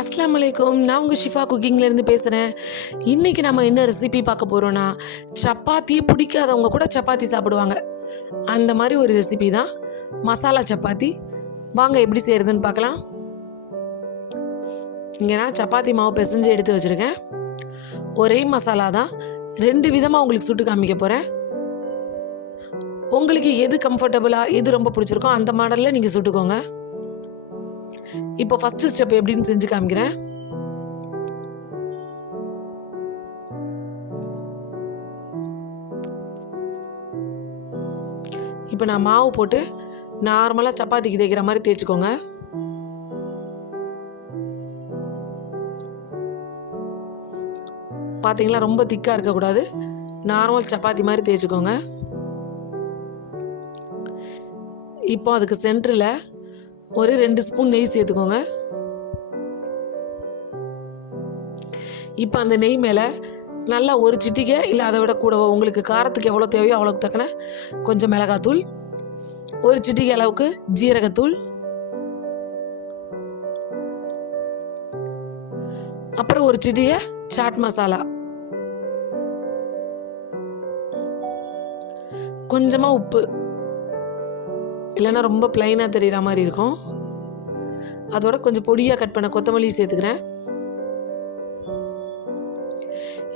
அஸ்ஸலாமு அலைக்கும். நான் உங்கள் ஷிஃபா குக்கிங்லேருந்து பேசுகிறேன். இன்றைக்கி நம்ம என்ன ரெசிபி பார்க்க போகிறோன்னா, சப்பாத்தியே பிடிக்காதவங்க கூட சப்பாத்தி சாப்பிடுவாங்க. அந்த மாதிரி ஒரு ரெசிபி தான் மசாலா சப்பாத்தி. வாங்க எப்படி செய்கிறதுன்னு பார்க்கலாம். இங்கே நான் சப்பாத்தி மாவு பிசைஞ்சு எடுத்து வச்சுருக்கேன். ஒரே மசாலா தான் 2 விதமாக உங்களுக்கு சுட்டு காமிக்க போகிறேன். உங்களுக்கு எது கம்ஃபர்டபுளாக எது ரொம்ப பிடிச்சிருக்கோ அந்த மாடலில் நீங்கள் சுட்டுக்கோங்க. இப்போ ஃபஸ்ட்டு ஸ்டெப் எப்படின்னு செஞ்சு காமிக்கிறேன். இப்போ நான் மாவு போட்டு நார்மலாக சப்பாத்திக்கு தேய்க்கிற மாதிரி தேய்ச்சிக்கோங்க. பார்த்தீங்களா, ரொம்ப திக்காக இருக்கக்கூடாது, நார்மல் சப்பாத்தி மாதிரி தேய்ச்சிக்கோங்க. இப்போ அதுக்கு சென்டரில் ஒரு 2 ஸ்பூன் நெய் சேர்த்துக்கோங்க. இப்போ அந்த நெய் மேலே நல்லா ஒரு சிட்டிகை இல்லை அதை விட கூட உங்களுக்கு காரத்துக்கு எவ்வளோ தேவையோ அவ்வளோக்கு தக்கன கொஞ்சம் மிளகாத்தூள், ஒரு சிட்டிகை அளவுக்கு ஜீரகத்தூள், அப்புறம் ஒரு சிட்டிகை சாட் மசாலா, கொஞ்சமாக உப்பு, இல்லைன்னா ரொம்ப பிளைனாக தெரிகிற மாதிரி இருக்கும். அதோட கொஞ்சம் பொடியாக கட் பண்ண கொத்தமல்லி சேர்த்துக்கிறேன்.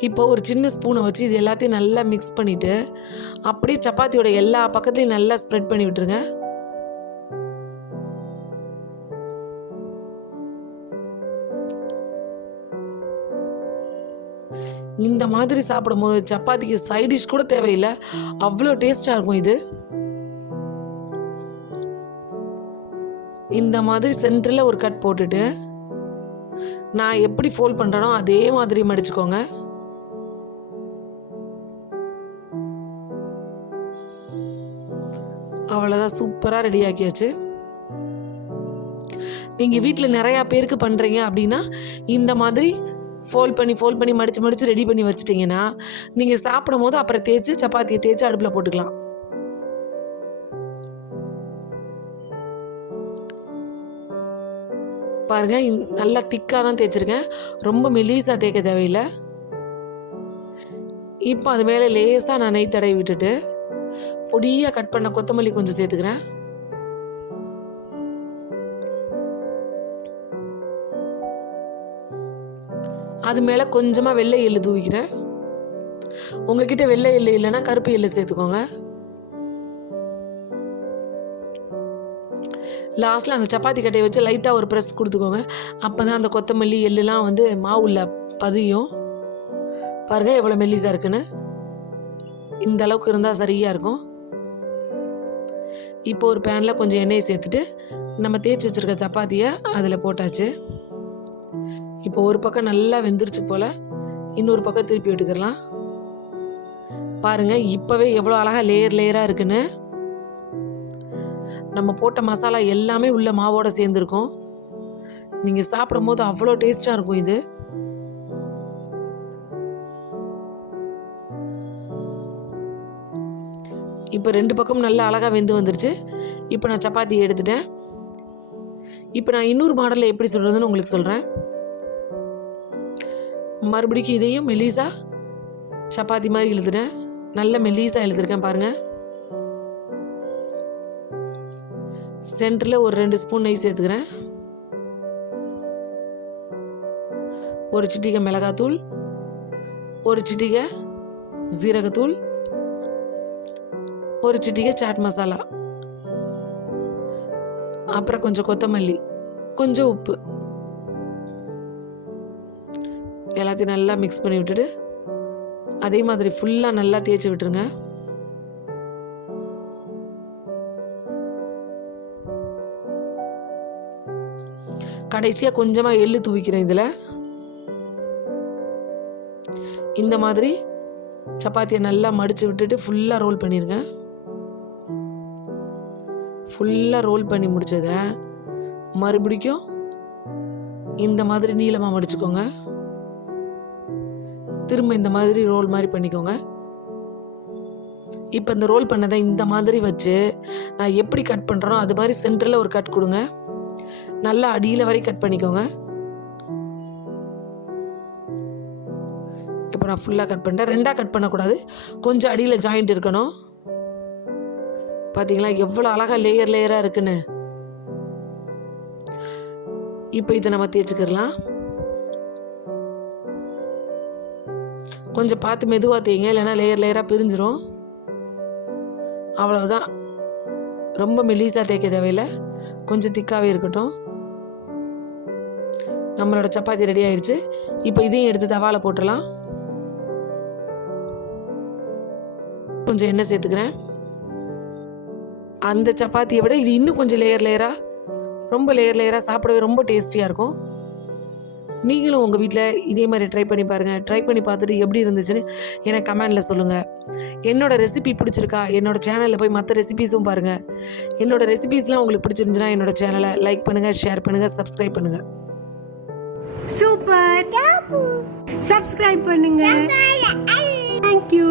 இப்போ ஒரு சின்ன ஸ்பூனை வச்சு இது எல்லாத்தையும் நல்லா மிக்ஸ் பண்ணிவிட்டு அப்படியே சப்பாத்தியோட எல்லா பக்கத்துலையும் நல்லா ஸ்ப்ரெட் பண்ணி விட்டுருங்க. இந்த மாதிரி சாப்பிடும்போது சப்பாத்திக்கு சைட் டிஷ் கூட தேவையில்லை, அவ்வளோ டேஸ்டாக இருக்கும் இது. இந்த மாதிரி சென்டரில் ஒரு கட் போட்டுட்டு நான் எப்படி ஃபோல்ட் பண்ணுறேனோ அதே மாதிரி மடிச்சுக்கோங்க. அவ்வளோதான், சூப்பராக ரெடி ஆக்கியாச்சு. நீங்கள் வீட்டில் நிறையா பேருக்கு பண்ணுறீங்க அப்படின்னா இந்த மாதிரி ஃபோல்ட் பண்ணி மடித்து ரெடி பண்ணி வச்சுட்டிங்கன்னா நீங்கள் சாப்பிடும் போது அப்புறம் தேய்ச்சி சப்பாத்தியை தேய்ச்சி அடுப்பில் போட்டுக்கலாம். பாருங்கள், நல்லா திக்காக தான் தேய்ச்சிருக்கேன், ரொம்ப மெலிசாக தேய்க்க தேவையில்லை. இப்போ அது மேலே லேசாக நான் நெய் தடவி விட்டுட்டு பொடியாக கட் பண்ண கொத்தமல்லி கொஞ்சம் சேர்த்துக்கிறேன். அது மேலே கொஞ்சமாக வெள்ளை எள்ளு தூவிக்கிறேன். உங்ககிட்ட வெள்ளை எள்ளு இல்லைன்னா கருப்பு எள்ளு சேர்த்துக்கோங்க. லாஸ்ட்டில் அந்த சப்பாத்தி கட்டையை வச்சு லைட்டாக ஒரு ப்ரெஸ் கொடுத்துக்கோங்க. அப்போ தான் அந்த கொத்தமல்லி எள்ளுலாம் வந்து மாவுள்ள பதியும். பாருங்கள் எவ்வளோ மெல்லிஸாக இருக்குன்னு. இந்த அளவுக்கு இருந்தால் சரியாக இருக்கும். இப்போ ஒரு பேனில் கொஞ்சம் எண்ணெயை சேர்த்துட்டு நம்ம தேய்ச்சி வச்சுருக்க சப்பாத்தியை அதில் போட்டாச்சு. இப்போ ஒரு பக்கம் நல்லா வெந்துருச்சு போல், இன்னொரு பக்கம் திருப்பி விட்டுக்கிறலாம். பாருங்கள் இப்போவே எவ்வளோ அழகாக லேயராக இருக்குன்னு. நம்ம போட்ட மசாலா எல்லாமே உள்ள மாவோட சேர்ந்துருக்கும். நீங்கள் சாப்பிடும் போது அவ்வளோ டேஸ்டாக இருக்கும் இது. இப்போ 2 பக்கம் நல்லா அழகாக வெந்து வந்துருச்சு. இப்போ நான் சப்பாத்தி எடுத்துட்டேன். இப்போ நான் இன்னொரு மாடலில் எப்படி சொல்கிறதுன்னு உங்களுக்கு சொல்கிறேன். மறுபடியும் இதையும் மெலிசா சப்பாத்தி மாதிரி எழுதுறேன். நல்ல மெலிசா எழுதிருக்கேன் பாருங்கள். சென்டரில் ஒரு 2 ஸ்பூன் நெய் சேர்த்துக்கிறேன். ஒரு சிட்டிகை மிளகாத்தூள், ஒரு சிட்டிகை ஜீரகத்தூள், ஒரு சிட்டிகை சாட் மசாலா, அப்புறம் கொஞ்சம் கொத்தமல்லி, கொஞ்சம் உப்பு, எல்லாத்தையும் நல்லா மிக்ஸ் பண்ணி விட்டுட்டு அதே மாதிரி ஃபுல்லாக நல்லா தேய்ச்சி விட்டுருங்க. கடைசியாக கொஞ்சமாக எள்ளு தூவிக்கிறேன் இதில். இந்த மாதிரி சப்பாத்தியை நல்லா மடித்து விட்டுட்டு ஃபுல்லாக ரோல் பண்ணிடுங்க. ஃபுல்லாக ரோல் பண்ணி முடிச்சதை மறுபடியும் இந்த மாதிரி நீளமாக மடிச்சுக்கோங்க. திரும்ப இந்த மாதிரி ரோல் மாதிரி பண்ணிக்கோங்க. இப்போ இந்த ரோல் பண்ணதை இந்த மாதிரி வச்சு நான் எப்படி கட் பண்ணுறேனோ அது மாதிரி சென்டரில் ஒரு கட் கொடுங்க. நல்லா அடியில் வரை கட் பண்ணிக்கோங்க. இப்போ நான் ஃபுல்லாக கட் பண்ணிட்டேன். 2ஆக கட் பண்ணக்கூடாது, கொஞ்சம் அடியில் ஜாயிண்ட் இருக்கணும். பார்த்தீங்களா எவ்வளோ அழகாக லேயராக இருக்குன்னு. இப்போ இதை நம்ம தேய்ச்சிக்கிடலாம். கொஞ்சம் பார்த்து மெதுவாக தேய்ங்க, இல்லைன்னா லேயராக பிரிஞ்சிரும். அவ்வளோதான், ரொம்ப மெலிசாக தேய்க்க தேவையில்லை, கொஞ்சம் திக்காகவே இருக்கட்டும். நம்மளோட சப்பாத்தி ரெடி ஆயிடுச்சு. இப்போ இதையும் எடுத்து தவால போட்டுடலாம். கொஞ்சம் எண்ணெய் சேர்த்துக்கிறேன். அந்த சப்பாத்தியை விட இது இன்னும் கொஞ்சம் லேயராக, ரொம்ப லேயராக சாப்பிடவே ரொம்ப டேஸ்டியாக இருக்கும். நீங்களும் உங்கள் வீட்டில் இதே மாதிரி ட்ரை பண்ணி பாருங்கள். ட்ரை பண்ணி பார்த்துட்டு எப்படி இருந்துச்சுன்னு எனக்கு கமெண்டில் சொல்லுங்கள். என்னோடய ரெசிபி பிடிச்சிருக்கா, என்னோடய சேனலில் போய் மற்ற ரெசிபீஸும் பாருங்கள். என்னோடய ரெசிபீஸ்லாம் உங்களுக்கு பிடிச்சிருந்துச்சுன்னா என்னோடய சேனலை லைக் பண்ணுங்கள், ஷேர் பண்ணுங்கள், சப்ஸ்கிரைப் பண்ணுங்கள். சூப்பர். சப்ஸ்கிரைப் பண்ணுங்க. தேங்க்யூ.